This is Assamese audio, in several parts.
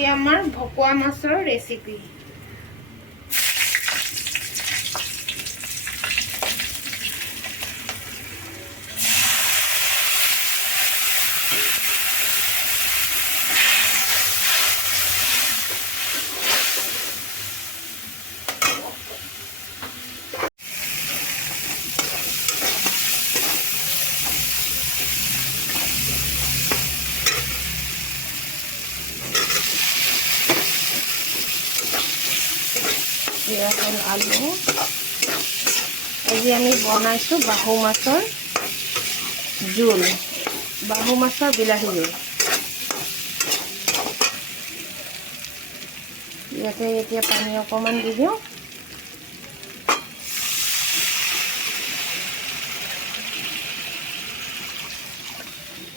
আজি আমাৰ ভকুৱা মাছৰ ৰেচিপি। আলু আজি আমি বনাইছোঁ বাহু মাছৰ জোল, বাহু মাছৰ বিলাহী জোল। ইয়াতে এতিয়া পানী অকণমান দি দিওঁ।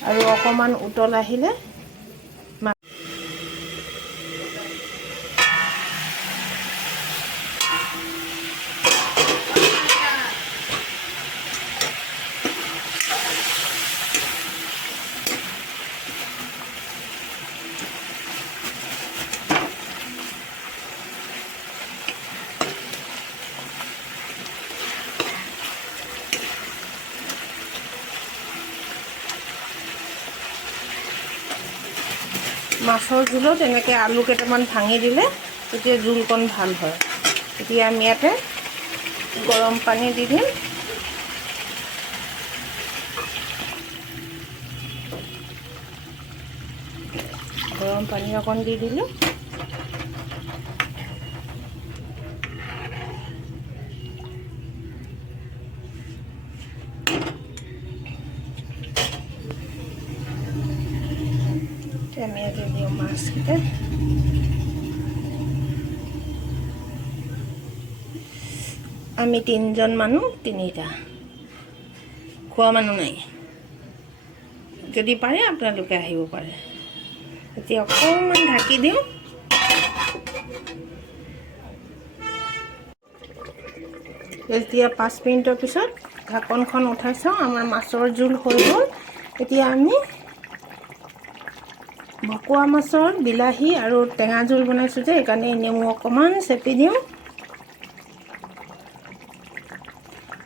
আৰু অকণমান উতল আহিলে মাছৰ জোলত এনেকৈ আলু কেইটামান ভাঙি দিলে তেতিয়া জোলকণ ভাল হয়। এতিয়া আমি ইয়াতে গৰম পানী দি দিম। গৰম পানী অকণ দি দিলোঁ। আমি ইয়াতে দিওঁ মাছকেইটা। আমি 3জন মানুহ, 3টা খোৱা মানুহ নাই। যদি পাৰে আপোনালোকে আহিব পাৰে। এতিয়া অকণমান ঢাকি দিওঁ। এতিয়া 5 মিনিটৰ পিছত ঢাকনখন উঠাই চাওঁ। আমাৰ মাছৰ জোল হৈ গ'ল। এতিয়া আমি ভকুৱা মাছৰ বিলাহী আৰু টেঙা জোল বনাইছোঁ যে, সেইকাৰণে নেমু অকণমান চেপি দিওঁ।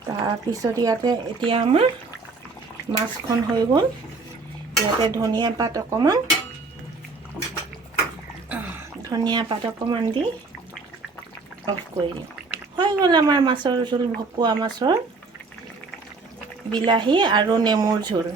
তাৰপিছত ইয়াতে এতিয়া আমাৰ মাছখন হৈ গ'ল। ইয়াতে ধনিয়া পাত অকণমান দি অফ কৰি দিওঁ। হৈ গ'ল আমাৰ মাছৰ জোল, ভকুৱা মাছৰ বিলাহী আৰু নেমুৰ জোল।